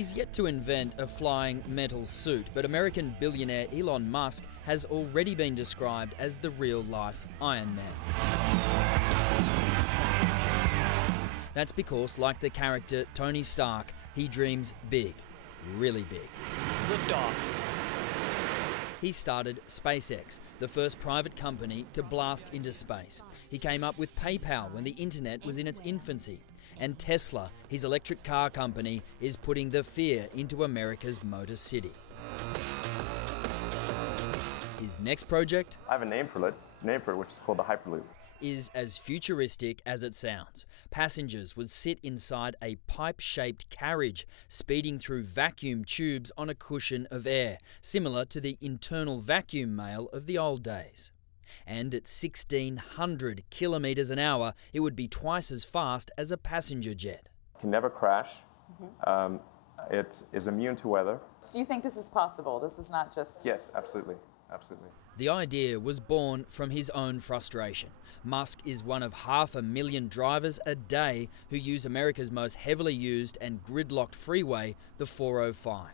He's yet to invent a flying metal suit, but American billionaire Elon Musk has already been described as the real-life Iron Man. That's because, like the character Tony Stark, he dreams big, really big. Liftoff. He started SpaceX, the first private company to blast into space. He came up with PayPal when the internet was in its infancy. And Tesla, his electric car company, is putting the fear into America's Motor City. His next project, I have a name for it, which is called the Hyperloop. Is as futuristic as it sounds. Passengers would sit inside a pipe-shaped carriage, speeding through vacuum tubes on a cushion of air, similar to the internal vacuum mail of the old days. And at 1,600 kilometres an hour, it would be twice as fast as a passenger jet. It can never crash. It is immune to weather. So you think this is possible? This is not just... Yes, absolutely. Absolutely. The idea was born from his own frustration. Musk is one of 500,000 drivers a day who use America's most heavily used and gridlocked freeway, the 405.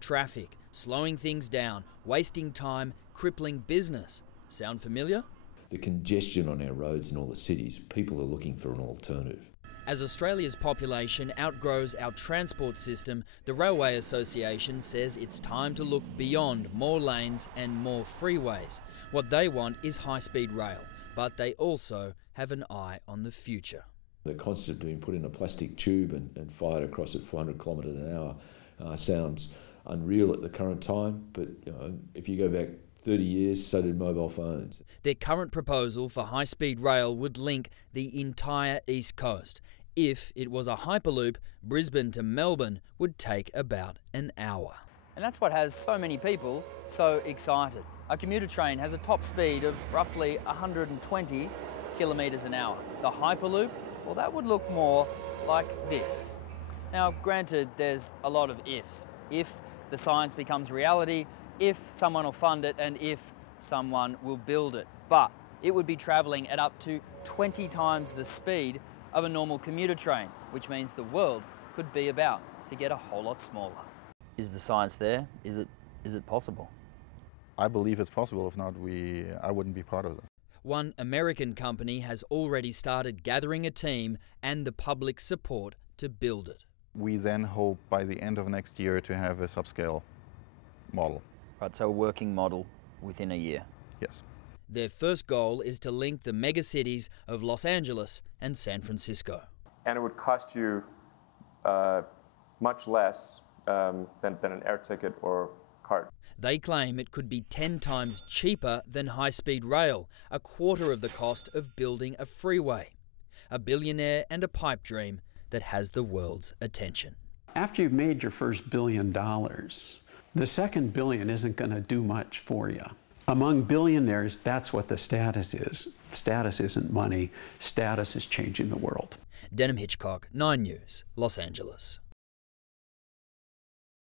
Traffic, slowing things down, wasting time, crippling business. Sound familiar? The congestion on our roads in all the cities, people are looking for an alternative. As Australia's population outgrows our transport system, the Railway Association says it's time to look beyond more lanes and more freeways. What they want is high-speed rail, but they also have an eye on the future. The concept of being put in a plastic tube and fired across at 400 kilometres an hour sounds unreal at the current time, but if you go back 30 years, so did mobile phones. Their current proposal for high-speed rail would link the entire East Coast. If it was a Hyperloop, Brisbane to Melbourne would take about an hour. And that's what has so many people so excited. A commuter train has a top speed of roughly 120 kilometres an hour. The Hyperloop, well, that would look more like this. Now, granted, there's a lot of ifs. If the science becomes reality, if someone will fund it, and if someone will build it. But it would be travelling at up to 20 times the speed of a normal commuter train, which means the world could be about to get a whole lot smaller. Is the science there? Is it possible? I believe it's possible. If not, I wouldn't be part of this. One American company has already started gathering a team and the public support to build it. We then hope by the end of next year to have a subscale model. Right, so a working model within a year. Yes. Their first goal is to link the megacities of Los Angeles and San Francisco. And it would cost you much less than an air ticket or cart. They claim it could be 10 times cheaper than high-speed rail, a quarter of the cost of building a freeway. A billionaire and a pipe dream that has the world's attention. After you've made your first $1 billion, the second billion isn't going to do much for you. Among billionaires, that's what the status is. Status isn't money. Status is changing the world. Denham, Hitchcock, 9 News, Los Angeles.